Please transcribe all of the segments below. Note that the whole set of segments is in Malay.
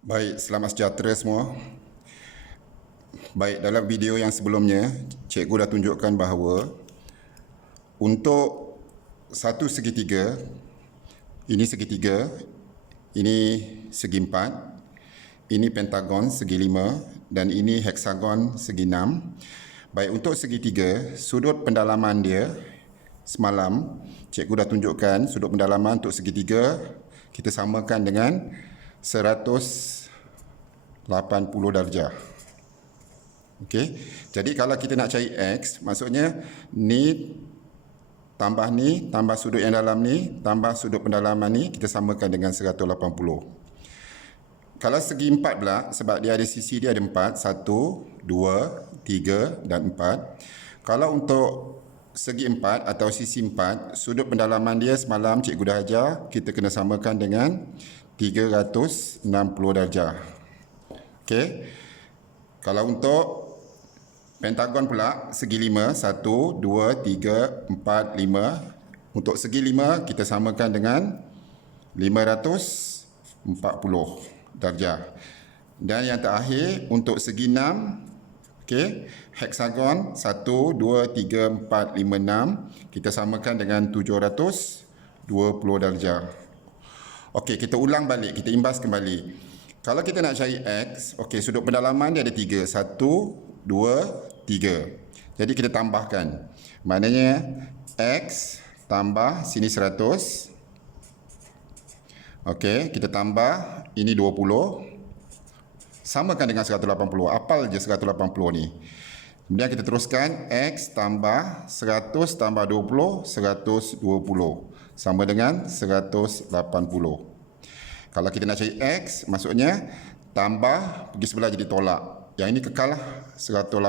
Baik, selamat sejahtera semua. Baik, dalam video yang sebelumnya, cikgu dah tunjukkan bahawa untuk satu segitiga, ini segitiga, ini segi empat, ini pentagon segi lima, dan ini heksagon segi enam. Baik, untuk segitiga, sudut pendalaman dia semalam, cikgu dah tunjukkan sudut pendalaman untuk segitiga, kita samakan dengan 180 darjah. Okey. Jadi kalau kita nak cari X, maksudnya ni tambah sudut yang dalam ni, tambah sudut pendalaman ni, kita samakan dengan 180. Kalau segi empat pula, sebab dia ada sisi dia ada empat, 1, 2, 3 dan 4. Kalau untuk segi empat atau sisi empat, sudut pendalaman dia semalam cikgu dah ajar, kita kena samakan dengan 360 darjah. Okey. Kalau untuk pentagon pula, segi 5, 1, 2, 3, 4, 5. Untuk segi 5, kita samakan dengan 540 darjah. Dan yang terakhir, untuk segi 6, okay, heksagon 1, 2, 3, 4, 5, 6. Kita samakan dengan 720 darjah. Okey, kita ulang balik, kita imbas kembali. Kalau kita nak cari X, okey, sudut pendalaman dia ada 3. 1, 2, 3. Jadi kita tambahkan. Maknanya X tambah sini 100. Okey, kita tambah ini 20. Samakan dengan 180. Apal je 180 ni. Kemudian kita teruskan X tambah 100 tambah 20, 120. Sama dengan 180. Kalau kita nak cari X, maksudnya tambah, pergi sebelah jadi tolak. Yang ini kekal lah, 180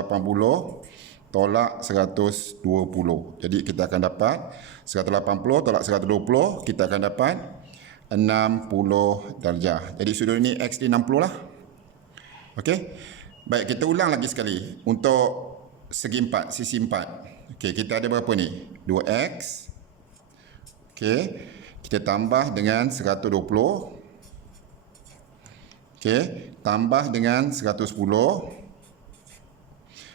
tolak 120. Jadi kita akan dapat 180 tolak 120, kita akan dapat 60 darjah. Jadi sudut ini X di 60 lah. Okey. Baik, kita ulang lagi sekali. Untuk segi 4, sisi 4. Okey, kita ada berapa ni? 2X. Okey. Kita tambah dengan 120. Okey, tambah dengan 110.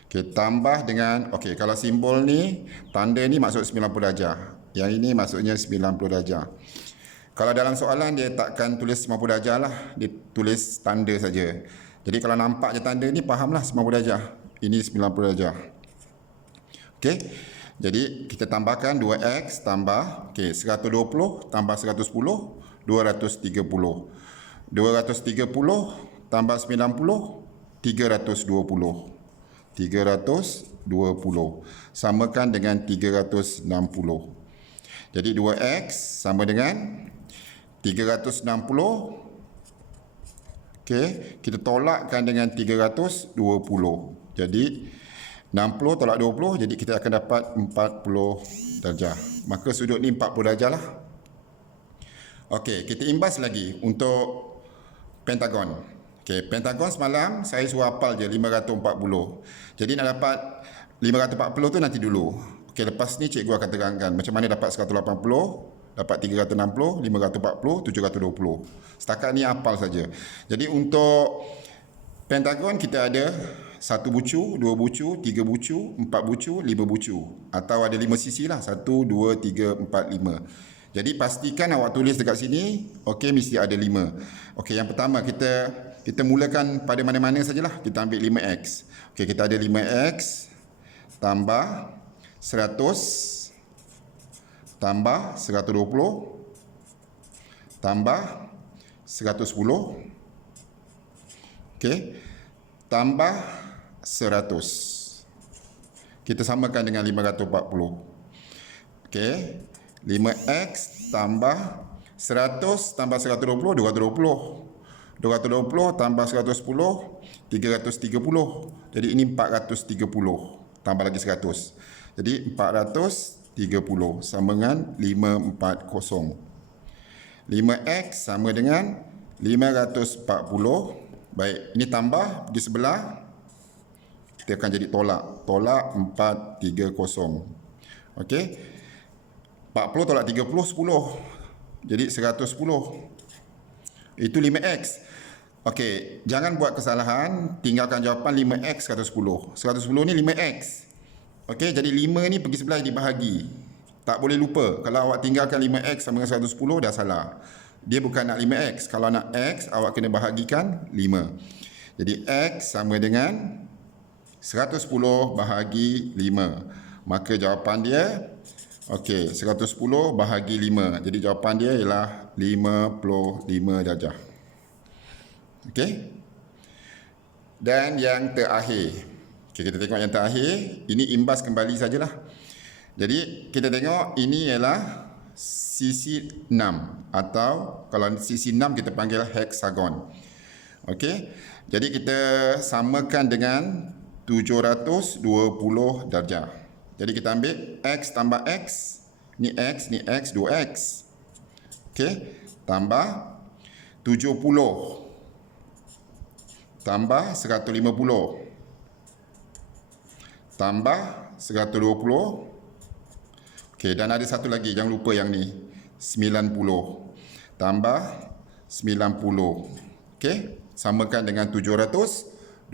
Okey, tambah dengan, okey, kalau simbol ni, tanda ni maksud 90 darjah. Yang ini maksudnya 90 darjah. Kalau dalam soalan dia takkan tulis 90 darjah lah, dia tulis tanda saja. Jadi kalau nampak je tanda ni, fahamlah 90 darjah. Ini 90 darjah. Okey. Jadi kita tambahkan 2X tambah, okey, 120 tambah 110, 230. 230 tambah 90, 320. 320. Samakan dengan 360. Jadi 2X sama dengan 360. Okey, kita tolakkan dengan 320. Jadi 60 tolak 20, jadi kita akan dapat 40 darjah. Maka sudut ni 40 darjah lah. Okey, kita imbas lagi untuk pentagon. Okey, pentagon semalam saya suruh hafal je 540. Jadi nak dapat 540 tu nanti dulu. Okey, lepas ni cikgu akan terangkan macam mana dapat 180, dapat 360, 540, 720. Setakat ni hafal saja. Jadi untuk pentagon kita ada 1 bucu, 2 bucu, 3 bucu, 4 bucu, 5 bucu. Atau ada 5 sisi lah. 1, 2, 3, 4, 5. Jadi pastikan awak tulis dekat sini, okey, mesti ada 5. Okey, yang pertama kita mulakan pada mana-mana sajalah. Kita ambil 5X. Okey, kita ada 5X tambah 100 tambah 120 tambah 110. Okey, tambah 100. Kita samakan dengan 540. Okey, 5X tambah 100 tambah 120, 220. 220 tambah 110, 330. Jadi ini 430. Tambah lagi 100. Jadi 430 sama dengan 540. 5X sama dengan 540. Baik, ini tambah di sebelah. Kita akan jadi tolak. Tolak 430. Okey. 40 tolak 30, 10. Jadi 110. Itu 5X. Okey, jangan buat kesalahan, tinggalkan jawapan 5x 110. 110 ni 5x. Okey, jadi 5 ni pergi sebelah dibahagi. Tak boleh lupa, kalau awak tinggalkan 5x sama dengan 110 dah salah. Dia bukan nak 5x, kalau nak x awak kena bahagikan 5. Jadi x sama dengan 110 bahagi 5. Maka jawapan dia, okey, 110 bahagi 5. Jadi jawapan dia ialah 55 darjah. Okey. Dan yang terakhir. Okay, kita tengok yang terakhir. Ini imbas kembali sajalah. Jadi kita tengok ini ialah sisi 6 atau kalau sisi 6 kita panggil heksagon. Okey. Jadi kita samakan dengan 720 darjah. Jadi kita ambil x tambah x, ni x, 2x. Okey. Tambah 70 tambah 150 tambah 120. Okey, dan ada satu lagi, jangan lupa yang ni, 90 tambah 90. Okey, samakan dengan 720.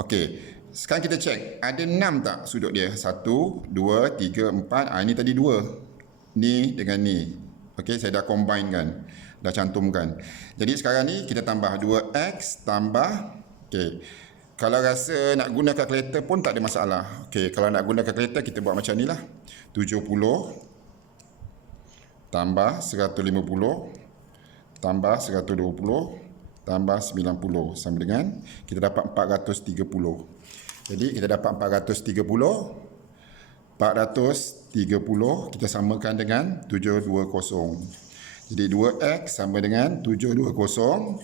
Okey, sekarang kita cek ada 6 tak sudut dia? 1 2 3 4. Ini tadi 2. Ni dengan ni. Okey, saya dah combine kan, dah cantumkan. Jadi sekarang ni kita tambah 2x tambah, okey, kalau rasa nak guna kalkulator pun tak ada masalah. Okey, kalau nak guna kalkulator kita buat macam ni lah. 70 tambah 150 tambah 120 tambah 90 sama dengan, kita dapat 430. Jadi kita dapat 430 kita samakan dengan 720. Jadi 2x sama dengan 720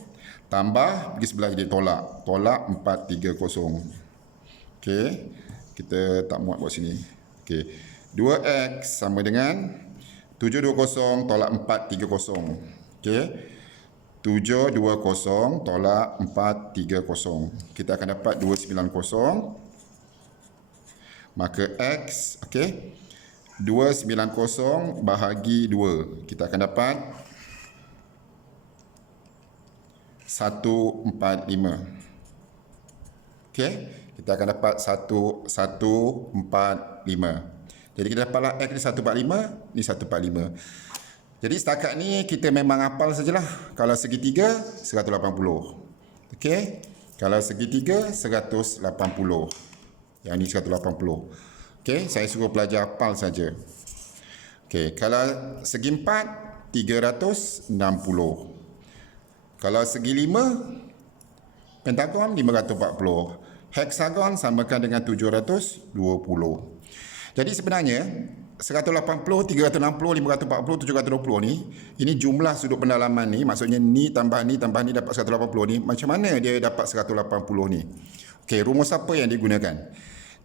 tambah pergi sebelah jadi tolak 430. Okey, kita tak muat buat sini. Okey, 2x sama dengan 720 tolak 430. Okey, 720 tolak 430. Kita akan dapat 290. Maka x, okey, 290 bahagi 2. Kita akan dapat 145. Okey, kita akan dapat 145. Jadi kita dapatlah x ni 145, ni 145. Jadi setakat ni kita memang hafal sajalah. Kalau segitiga 180. Okey, kalau segitiga 180. Yang ni 180. Okey, saya suruh pelajar hafal saja. Okey, kalau segi 4 360. Kalau segi 5 pentagon 540. Heksagon samakan dengan 720. Jadi sebenarnya 180, 360, 540, 720 ni, ini jumlah sudut pendalaman ni, maksudnya ni tambah ni dapat 180 ni. Macam mana dia dapat 180 ni? Okey, rumus apa yang digunakan?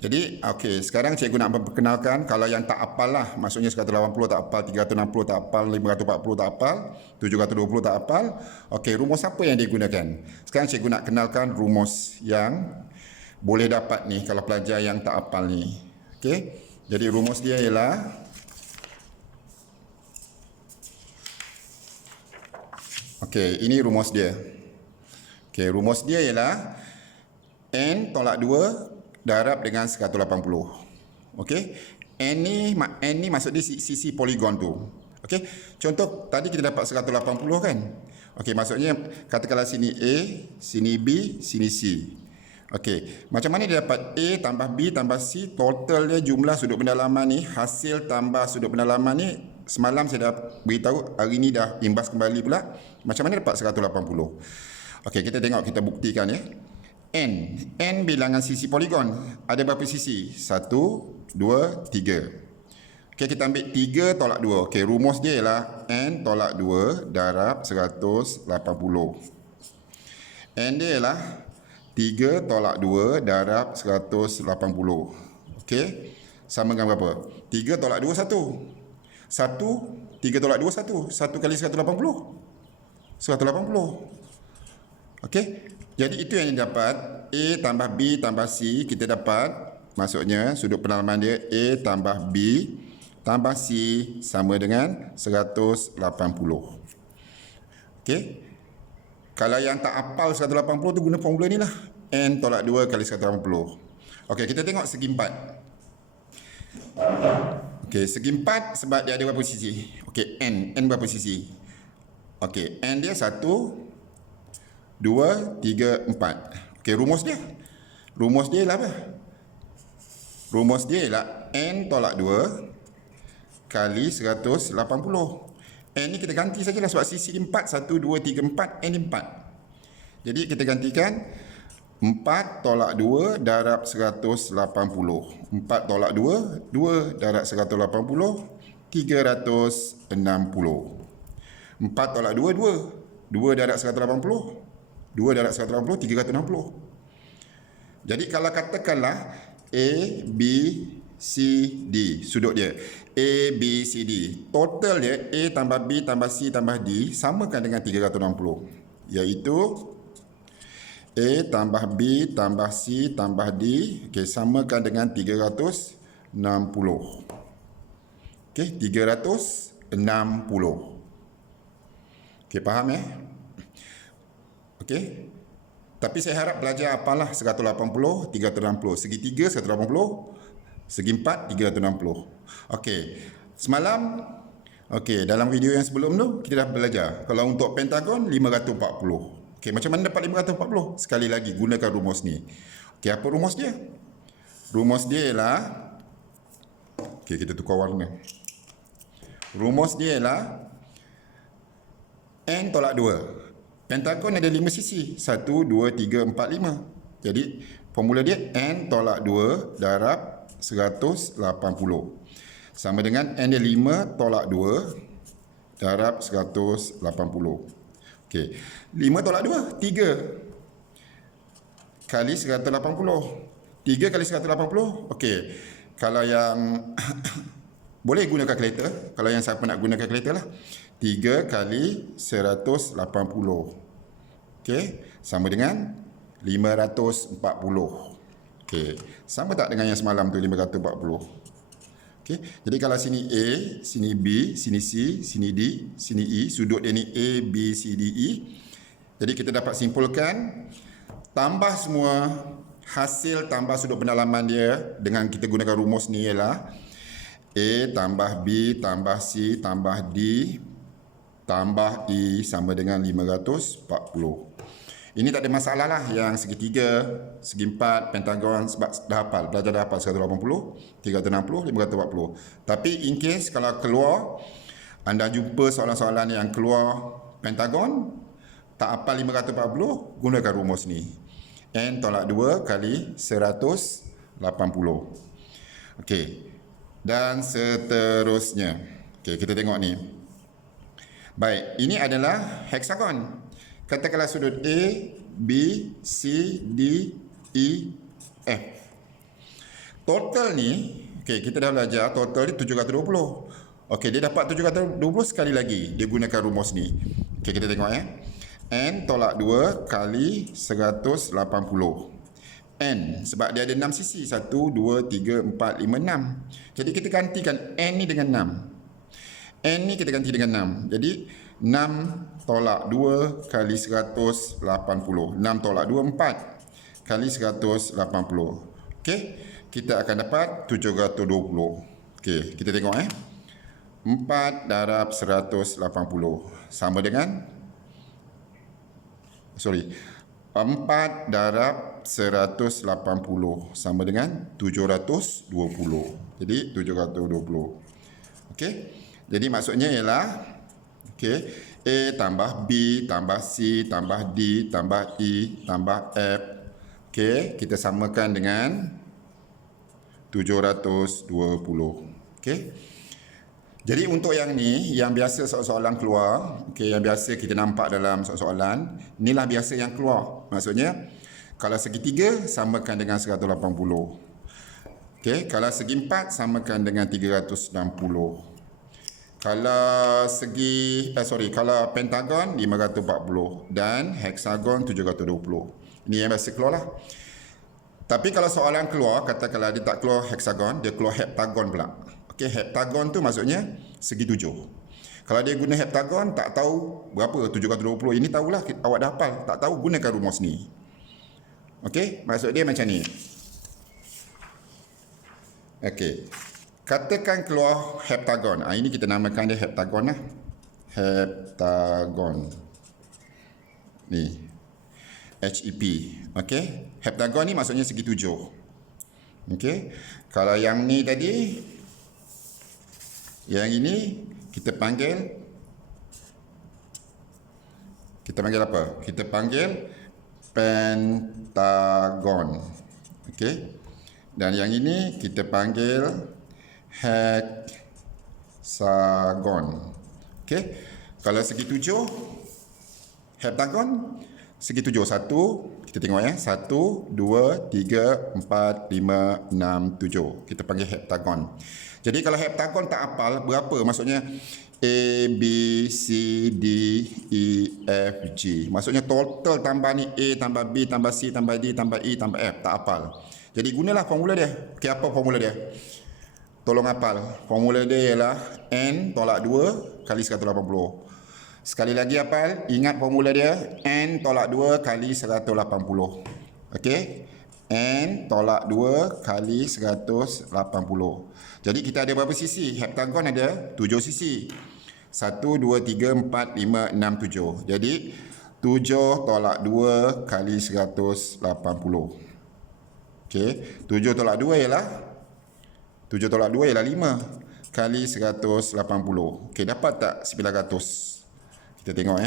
Jadi, okey, sekarang cikgu nak memperkenalkan, kalau yang tak hafal lah, maksudnya 180 tak hafal, 360 tak hafal, 540 tak hafal, 720 tak hafal. Okey, rumus apa yang digunakan? Sekarang cikgu nak kenalkan rumus yang boleh dapat ni kalau pelajar yang tak hafal ni. Okey, jadi rumus dia ialah okey, ini rumus dia. Okey, rumus dia ialah n tolak 2 darab dengan 180. Okey, n ni maksud dia sisi poligon tu. Okey, contoh tadi kita dapat 180 kan. Okey, maksudnya katakanlah sini A, sini B, sini C. Okey, macam mana dia dapat A tambah B tambah C, total dia jumlah sudut pendalaman ni, hasil tambah sudut pendalaman ni, semalam saya dah beritahu, hari ni dah imbas kembali pula. Macam mana dapat 180? Okey, kita tengok, kita buktikan ya. N bilangan sisi poligon. Ada berapa sisi? 1, 2, 3. Okey, kita ambil 3 tolak 2. Okey, rumus dia ialah N tolak 2 darab 180. N dia ialah 3 tolak 2 darab 180. Okey, sama dengan berapa? 3 tolak 2, 1. 3 tolak 2, 1. 1 kali 180. 180. Okey, jadi itu yang dapat. A tambah B tambah C, kita dapat, maksudnya sudut pendalaman dia A tambah B tambah C sama dengan 180. Okey, Kalau yang tak hafal 180 tu guna formula ni lah. N tolak 2 kali 180. Okey, kita tengok segi 4. Okey, segi 4 sebab dia ada berapa sisi? Okey, N berapa sisi? Okey, N dia 1, 2, 3, 4. Okey, rumus dia. Rumus dia ialah apa? Rumus dia ialah N tolak 2 kali 180. N ni kita ganti sajalah sebab sisi 4, 1, 2, 3, 4, N 4. Jadi kita gantikan 4 tolak 2 darab 180. 4 tolak 2, 2 darab 180, 360. 4 tolak 2, 2. 2 darab 180, 2 darab 180, 360. Jadi kalau katakanlah A, B, C, D, sudut dia. A, B, C, D. Total dia A tambah B tambah C tambah D samakan dengan 360. Iaitu A tambah B tambah C tambah D, okay, samakan dengan 360. Okay, 360. Okay, faham ya? Okay. Tapi saya harap belajar apalah 180, 360. Segi 3, 180. Segi 4, 360. Okey. Semalam, okey, dalam video yang sebelum tu, kita dah belajar. Kalau untuk pentagon, 540. Okey, macam mana dapat 540? Sekali lagi, gunakan rumus ni. Okey, apa rumus dia? Rumus dia ialah, okey, kita tukar warna. Rumus dia ialah N tolak 2. Pentagon ada 5 sisi. 1, 2, 3, 4, 5. Jadi, formula dia N tolak 2 darab 180. Sama dengan N dia 5 tolak 2 darab 180. Okey. 5 tolak 2, 3 kali 180. 3 kali 180. Okey. Kalau yang boleh guna kalkulator. Kalau yang siapa nak guna kalkulator lah. 3 kali 180. Okey. Sama dengan 540. Okey. Sama tak dengan yang semalam tu 540? Okey. Jadi kalau sini A, sini B, sini C, sini D, sini E, sudut dia ni A, B, C, D, E. Jadi kita dapat simpulkan tambah semua hasil tambah sudut pendalaman dia dengan kita gunakan rumus ni ialah A tambah B tambah C tambah D tambah E sama dengan 540. Ini tak ada masalah lah yang segi 3, segi 4, pentagon sebab dah hafal. Belajar dah hafal 180, 360, 540. Tapi in case kalau keluar, anda jumpa soalan-soalan yang keluar pentagon, tak hafal 540, gunakan rumus ni. N tolak 2 kali 180. Okey. Dan seterusnya. Okey, kita tengok ni. Baik, ini adalah heksagon. Katakanlah sudut A, B, C, D, E, F. Total ni, okey, kita dah belajar total ni 720. Okey, dia dapat 720 sekali lagi. Dia gunakan rumus ni. Okey, kita tengok ya. N tolak 2 kali 180. N, sebab dia ada 6 sisi. 1, 2, 3, 4, 5, 6. Jadi kita gantikan N ni dengan 6. N ni kita ganti dengan 6. Jadi 6 tolak 2 kali 180. 6 tolak 2, 4 kali 180. Okey, kita akan dapat 720. Okey, kita tengok 4 darab 180 sama dengan 4 darab 180 sama dengan 720. Jadi 720. Okey. Jadi maksudnya ialah okey, A tambah B tambah C tambah D tambah E tambah F. Okey, kita samakan dengan 720. Okey. Jadi untuk yang ni, yang biasa soalan keluar, okey, yang biasa kita nampak dalam soalan, inilah biasa yang keluar. Maksudnya kalau segi 3 samakan dengan 180. Okey, kalau segi 4 samakan dengan 360. Kalau segi kalau pentagon 540 dan heksagon 720. Ini yang biasa keluar lah. Tapi kalau soalan keluar, katakanlah dia tak keluar heksagon, dia keluar heptagon pula. Okey, heptagon tu maksudnya segi 7. Kalau dia guna heptagon, tak tahu berapa 720. Ini tahulah, awak dah hafal. Tak tahu, gunakan rumus ni. Okey, maksud dia macam ni. Okey. Katakan keluar heptagon. Ini kita namakan dia heptagon lah. Heptagon. Ni. HEP. Okey. Heptagon ni maksudnya segi 7. Okey. Kalau yang ni tadi, yang ini kita panggil apa? Kita panggil pentagon. Okey. Dan yang ini kita panggil hexagon. Okey. Kalau segi 7 heptagon segi 7. 1 kita tengok ya. 1 2 3 4 5 6 7. Kita panggil heptagon. Jadi kalau heptagon tak hafal berapa, maksudnya A, B, C, D, E, F, G. Maksudnya total tambah ni A tambah B tambah C tambah D tambah E tambah F. Tak hafal. Jadi gunalah formula dia. Okey, apa formula dia? Tolong hafal. Formula dia ialah N tolak 2 kali 180. Sekali lagi hafal. Ingat formula dia. N tolak 2 kali 180. Okey? N tolak 2 kali 180. Jadi kita ada berapa sisi? Heptagon ada 7 sisi. 1, 2, 3, 4, 5, 6, 7. Jadi 7 tolak 2 kali 180. Okey, 7 tolak 2 ialah 7 tolak 2 ialah 5 kali 180. Okey, dapat tak 900? Kita tengok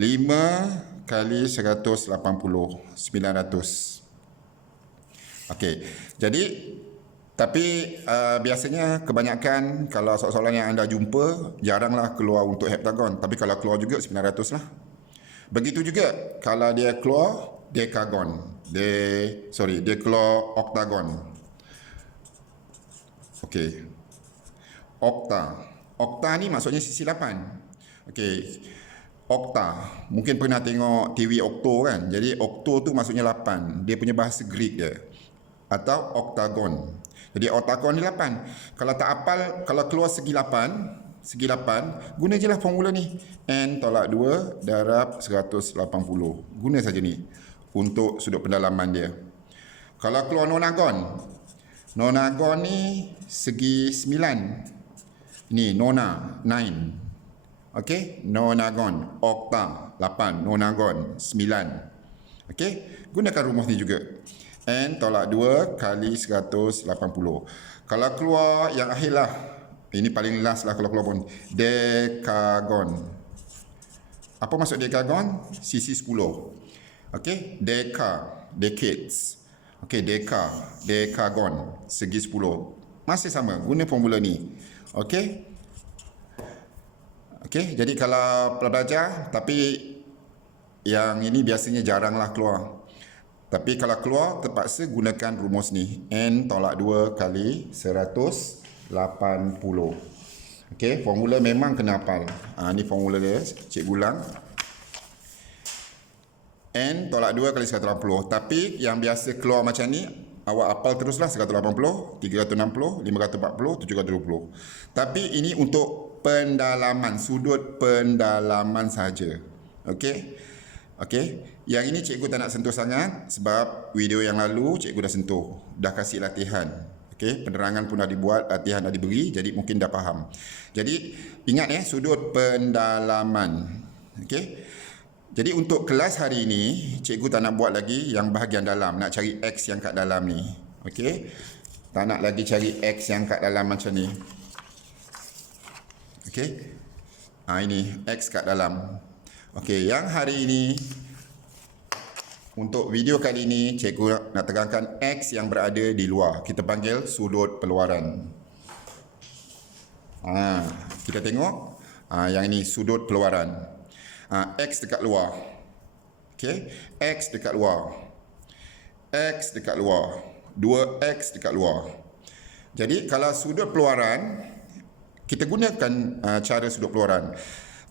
5 kali 180 900. Okey. Jadi tapi biasanya kebanyakan kalau soalan-soalan yang anda jumpa jaranglah keluar untuk heptagon, tapi kalau keluar juga 900 lah. Begitu juga kalau dia keluar dekagon. Dia keluar oktagon. Okey. Okta ni maksudnya sisi 8. Okey. Okta. Mungkin pernah tengok TV Okto kan. Jadi Okto tu maksudnya 8. Dia punya bahasa Greek dia. Atau oktagon. Jadi oktagon ni 8. Kalau tak hafal, kalau keluar segi 8, guna je lah formula ni. N tolak 2 darab 180. Guna saja ni untuk sudut pendalaman dia. Kalau keluar nonagon ni segi 9. Ni nona 9. Okey, nonagon, okta 8, nonagon 9. Okey, gunakan rumus ni juga. N tolak 2 kali 180. Kalau keluar yang akhir lah, ini paling last lah kalau keluar pun, dekagon. Apa maksud dekagon? Sisi 10. Okey, decades. Okey, dekagon, segi 10. Masih sama, guna formula ni. Okey. Okey, jadi kalau pelajar, tapi yang ini biasanya jaranglah keluar. Tapi kalau keluar, terpaksa gunakan rumus ni. N tolak 2 kali 180. Okey, formula memang kena hafal. Ni formula dia, cikgu ulang. N tolak 2 kali 180. Tapi yang biasa keluar macam ni, awak hafal teruslah 180, 360, 540, 720. Tapi ini untuk pendalaman, sudut pendalaman saja. Okey. Okey. Yang ini cikgu tak nak sentuh sangat sebab video yang lalu cikgu dah sentuh, dah kasih latihan. Okey, penerangan pun dah dibuat, latihan dah diberi, jadi mungkin dah faham. Jadi ingat sudut pendalaman. Okey. Jadi untuk kelas hari ini, cikgu tak nak buat lagi yang bahagian dalam, nak cari X yang kat dalam ni. Okey. Tak nak lagi cari X yang kat dalam macam ni. Okey. Ini X kat dalam. Okey, yang hari ini untuk video kali ini cikgu nak terangkan X yang berada di luar. Kita panggil sudut peluaran. Kita tengok yang ini sudut peluaran. X dekat luar. Okey, X dekat luar. X dekat luar. 2X dekat luar. Jadi kalau sudut peluaran, kita gunakan cara sudut peluaran.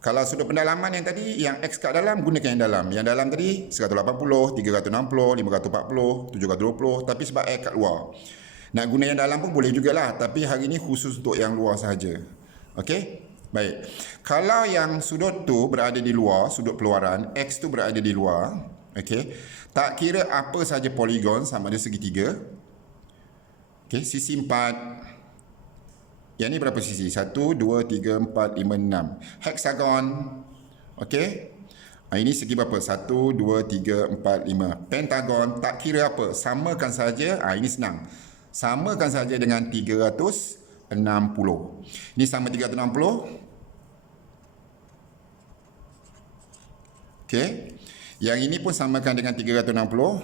Kalau sudut pendalaman yang tadi, yang X kat dalam, gunakan yang dalam. Yang dalam tadi 180, 360, 540, 720. Tapi sebab X kat luar, nak guna yang dalam pun boleh jugalah. Tapi hari ini khusus untuk yang luar sahaja. Okey? Baik. Kalau yang sudut tu berada di luar, sudut peluaran, X tu berada di luar, okey. Tak kira apa saja poligon sama ada segitiga. Okey, sisi 4. Yang ni berapa sisi? 1, 2, 3, 4, 5, 6. Hexagon. Okey. Ini segi berapa? 1, 2, 3, 4, 5. Pentagon, tak kira apa. Samakan saja. Ini senang. Samakan saja dengan 360. Ini sama 360. Okey. Yang ini pun samakan dengan 360.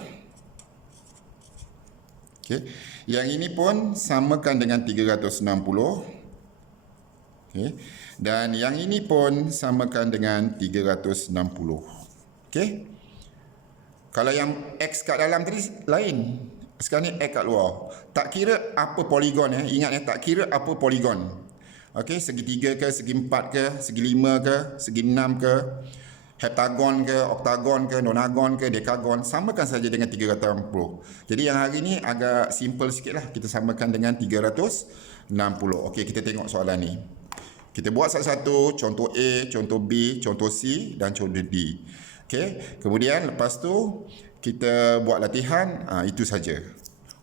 Okey. Yang ini pun samakan dengan 360. Okey. Dan yang ini pun samakan dengan 360. Okey. Kalau yang X kat dalam tadi lain. Sekarang ni X kat luar. Tak kira apa poligon Ingat tak kira apa poligon. Okey, segi 3 ke, segi 4 ke, segi 5 ke, segi 6 ke, heptagon ke, oktagon ke, nonagon ke, dekagon, samakan saja dengan 360. Jadi yang hari ni agak simple sikit lah. Kita samakan dengan 360. Okey, kita tengok soalan ni. Kita buat satu-satu, contoh A, contoh B, contoh C dan contoh D. Okey, kemudian lepas tu kita buat latihan. Itu saja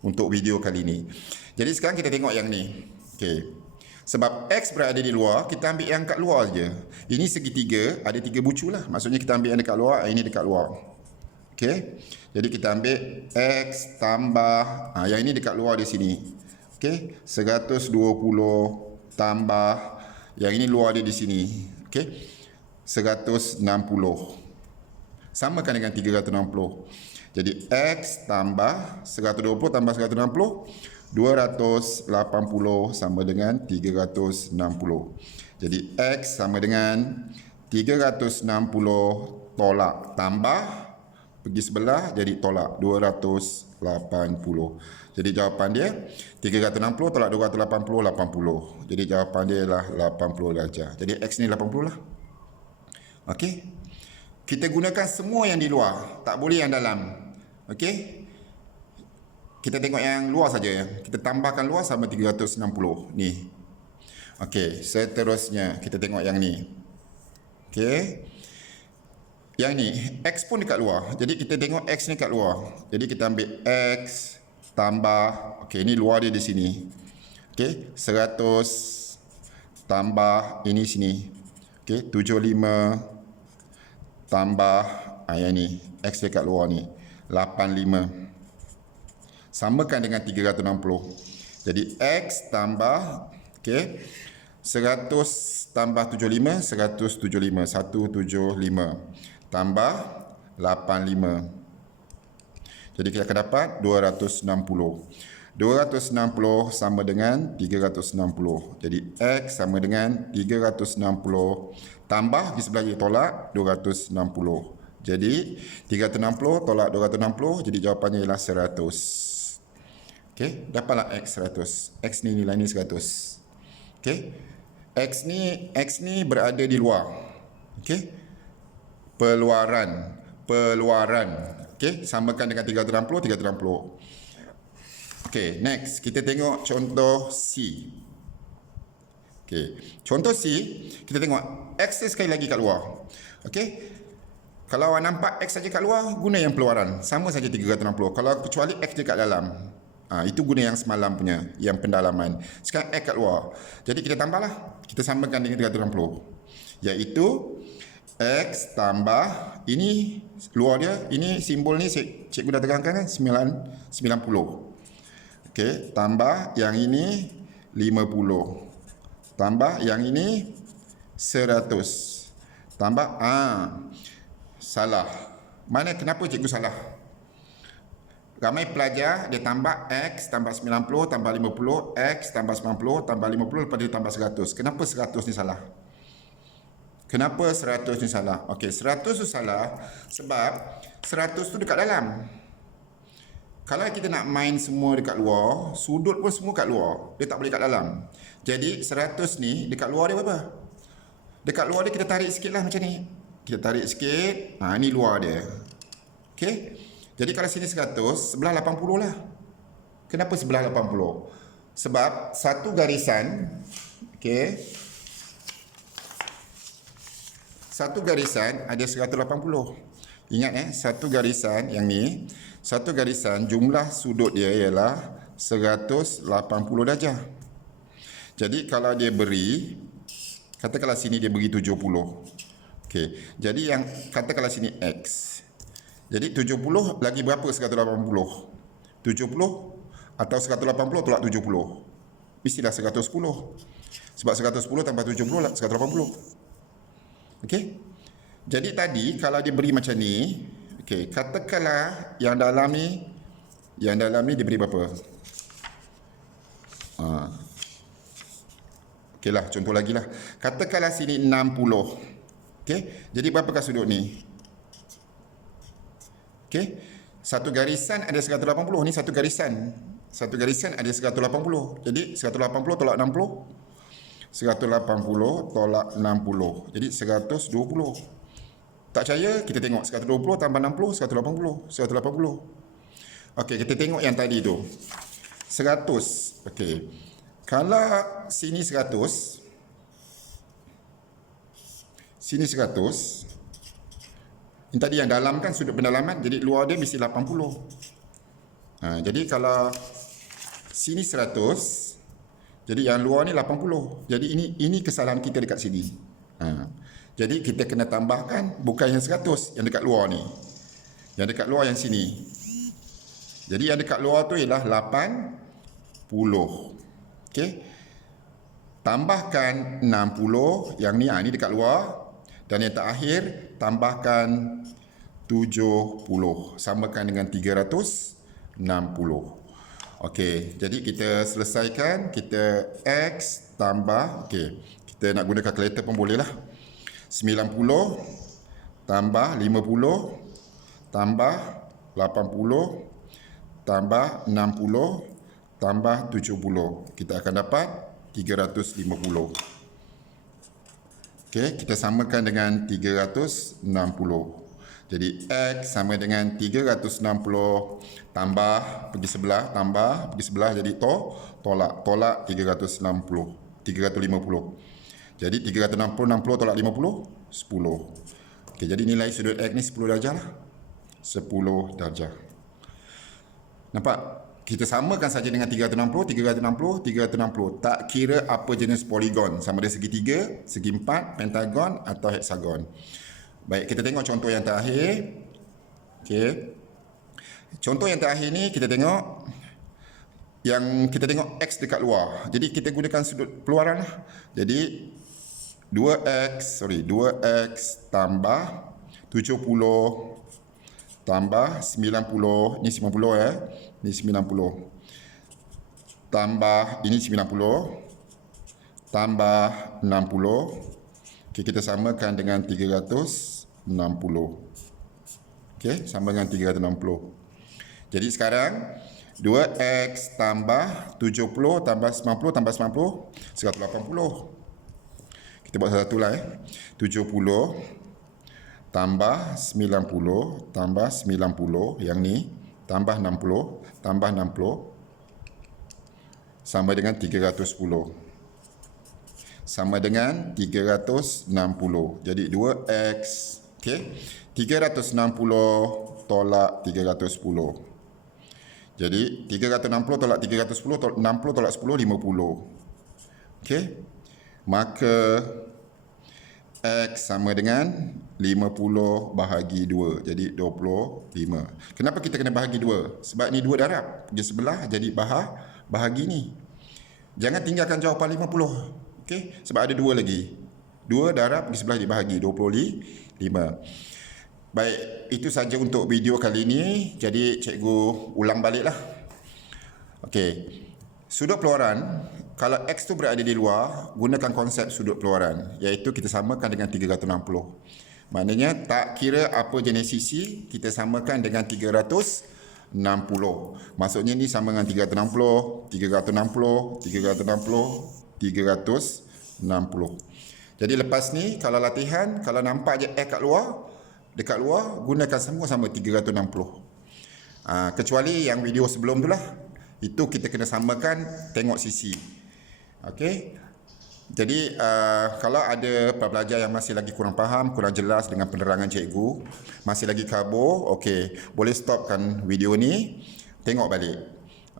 untuk video kali ni. Jadi sekarang kita tengok yang ni. Okey. Sebab X berada di luar, kita ambil yang kat luar saja. Ini segitiga, ada 3 bucu lah. Maksudnya kita ambil yang dekat luar, ini dekat luar. Okey. Jadi kita ambil X tambah, yang ini dekat luar di sini. Okey. 120 tambah, yang ini luar dia di sini. Okey. 160. Samakan dengan 360. Jadi X tambah 120 tambah 160. 280 sama dengan 360. Jadi X sama dengan 360 tolak tambah pergi sebelah jadi tolak 280. Jadi jawapan dia 360 tolak 280 80. Jadi jawapan dia ialah 80 darjah. Jadi X ni 80 lah. Okey. Kita gunakan semua yang di luar, tak boleh yang dalam. Okey. Kita tengok yang luar saja ya. Kita tambahkan luar sama 360 ni. Okey, seterusnya kita tengok yang ni. Okey. Yang ni X pun dekat luar. Jadi kita tengok X ni kat luar. Jadi kita ambil X tambah, okey, ni luar dia di sini. Okey, 100 tambah ini sini. Okey, 75 tambah yang ni X dekat luar ni 85. Samakan dengan 360. Jadi X tambah, okey, 100 tambah 75, 175. 175 tambah 85. Jadi kita akan dapat 260. 260 sama dengan 360. Jadi X sama dengan 360 tambah di sebelah kiri tolak 260. Jadi 360 tolak 260, jadi jawapannya ialah 100. Okey, dapatlah X 100. X ni nilai ni 100. Okey. X ni berada di luar. Okey. Peluaran. Okey, samakan dengan 360, 360. Okey, next kita tengok contoh C. Okey, contoh C, kita tengok X ni sekali lagi kat luar. Okey. Kalau awak nampak X saja kat luar, guna yang peluaran. Sama saja 360. Kalau kecuali X dekat dalam. Itu guna yang semalam punya, yang pendalaman. Sekarang X kat luar. Jadi kita tambahlah. Kita samakan dengan 360. Iaitu X tambah, ini luar dia, ini simbol ni cikgu dah terangkan kan, 90. Okey, tambah yang ini 50. Tambah yang ini 100. Tambah, salah. Mana kenapa cikgu salah? Ramai pelajar dia tambah X tambah 90 tambah 50, X tambah 90 tambah 50, lepas dia tambah 100. Kenapa 100 ni salah? Kenapa 100 ni salah? Okey, 100 tu salah sebab 100 tu dekat dalam. Kalau kita nak main semua dekat luar, sudut pun semua kat luar. Dia tak boleh kat dalam. Jadi 100 ni dekat luar dia berapa? Dekat luar dia kita tarik sikit lah macam ni. Kita tarik sikit. Ni luar dia. Okey. Jadi kalau sini 100, sebelah 80 lah. Kenapa sebelah 80? Sebab satu garisan, okey, satu garisan ada 180. Ingat satu garisan yang ni, satu garisan jumlah sudut dia ialah 180 darjah. Jadi kalau dia beri, katakanlah sini dia beri 70. Okey. Jadi yang katakanlah sini X. Jadi 70 lagi berapa 180? 70 atau 180 tolak 70? Mestilah 110. Sebab 110 tambah 70 180. Okey. Jadi tadi kalau dia beri macam ni, okey, katakanlah yang dalam ni dia beri berapa? Okeylah, contoh lagi lah. Katakanlah sini 60. Okey. Jadi berapakah sudut ni? Okey. Satu garisan ada 180. Ni satu garisan. Satu garisan ada 180. Jadi 180 tolak 60. 180 tolak 60. Jadi 120. Tak percaya, kita tengok 120 tambah 60, 180. 180. Okey, kita tengok yang tadi tu. 100. Okey. Kalau sini 100, sini 100. Ini tadi yang dalam kan sudut pendalaman, jadi luar dia mesti 80. Jadi kalau sini 100, jadi yang luar ni 80. Jadi ini kesalahan kita dekat sini. Jadi kita kena tambahkan bukan yang 100 yang dekat luar ni. Yang dekat luar yang sini. Jadi yang dekat luar tu ialah 80. Okey. Tambahkan 60 yang ni ni dekat luar, dan yang terakhir tambahkan 70 samakan dengan 360. Okey, jadi kita selesaikan, kita X tambah, okey, kita nak guna kalkulator pun boleh lah. 90 tambah 50 tambah 80 tambah 60 tambah 70. Kita akan dapat 350. Okey, kita samakan dengan 360. Jadi X sama dengan 360 tambah pergi sebelah, tambah pergi sebelah, jadi tolak 360. 350. Jadi 360 tolak 50, 10. Okey, jadi nilai sudut X ni 10 darjah lah. 10 darjah. Nampak? Kita samakan saja dengan 360, 360. Tak kira apa jenis poligon. Sama ada segitiga, segi empat, pentagon atau heksagon. Baik, kita tengok contoh yang terakhir. Okey. Contoh yang terakhir ni kita tengok X dekat luar. Jadi kita gunakan sudut peluaran lah. Jadi 2X tambah 70 tambah 90. Ni 90 Ni 90. Tambah ini 90 tambah 60. Okey, kita samakan dengan 360. Okey, sama dengan 360. Jadi sekarang 2X tambah 70 tambah 90 tambah 90, 180. Kita buat satu-satu lah 70 tambah 90 tambah 90, yang ni tambah 60 tambah 60 sama dengan 310. Sama dengan 360. Jadi 2X, okey. 360 tolak 310. Jadi 360 tolak 310, 60 tolak 10, 50. Okey. Maka X sama dengan 50 bahagi 2. Jadi 25. Kenapa kita kena bahagi 2? Sebab ni 2 darab. Pergi sebelah jadi bahagi ni. Jangan tinggalkan jawapan 50. Okey. Sebab ada 2 lagi. 2 darab pergi sebelah dibahagi 25. Baik, itu saja untuk video kali ini. Jadi cikgu ulang baliklah. Okey. Sudut peluaran, kalau X tu berada di luar, gunakan konsep sudut peluaran, iaitu kita samakan dengan 360. Maknanya tak kira apa jenis sisi, kita samakan dengan 360. Maksudnya ni sama dengan 360, 360, 360, 360. Jadi lepas ni kalau latihan, kalau nampak je X kat luar, dekat luar, gunakan semua sama 360. Kecuali yang video sebelum tu lah, itu kita kena samakan tengok sisi. Okey. Jadi kalau ada pelajar yang masih lagi kurang faham, kurang jelas dengan penerangan cikgu, masih lagi kabur, okey, boleh stopkan video ni, tengok balik.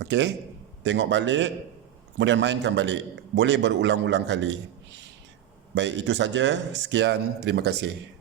Okey, tengok balik, kemudian mainkan balik. Boleh berulang-ulang kali. Baik, itu saja. Sekian, terima kasih.